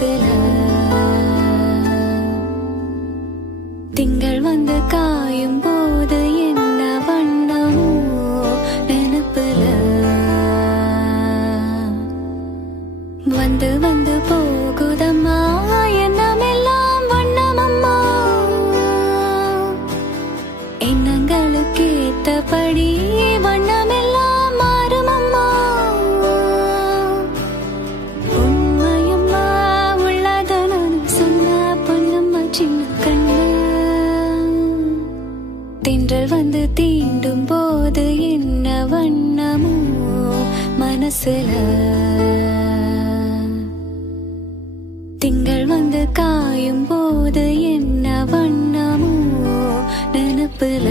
மனசுல திங்கள் வந்து காயும் போது என்ன வண்ணமோ நினைப்புல வந்து வந்து போகுதம்மா எண்ணமெல்லாம் வண்ணமம்மா எண்ணங்களுக்கு ஏத்தபடி வண்ணமெல்லாம் மாறுமம்மா உண்மையம்மா உள்ளத நான் சொன்ன பொன்னம்மா சின்ன கண்ணு தென்றல் வந்து தீண்டும் போது என்ன வண்ணமோ மனசுல திங்கள் வந்து காயும் போது என்ன வண்ணமோ நினைப்புல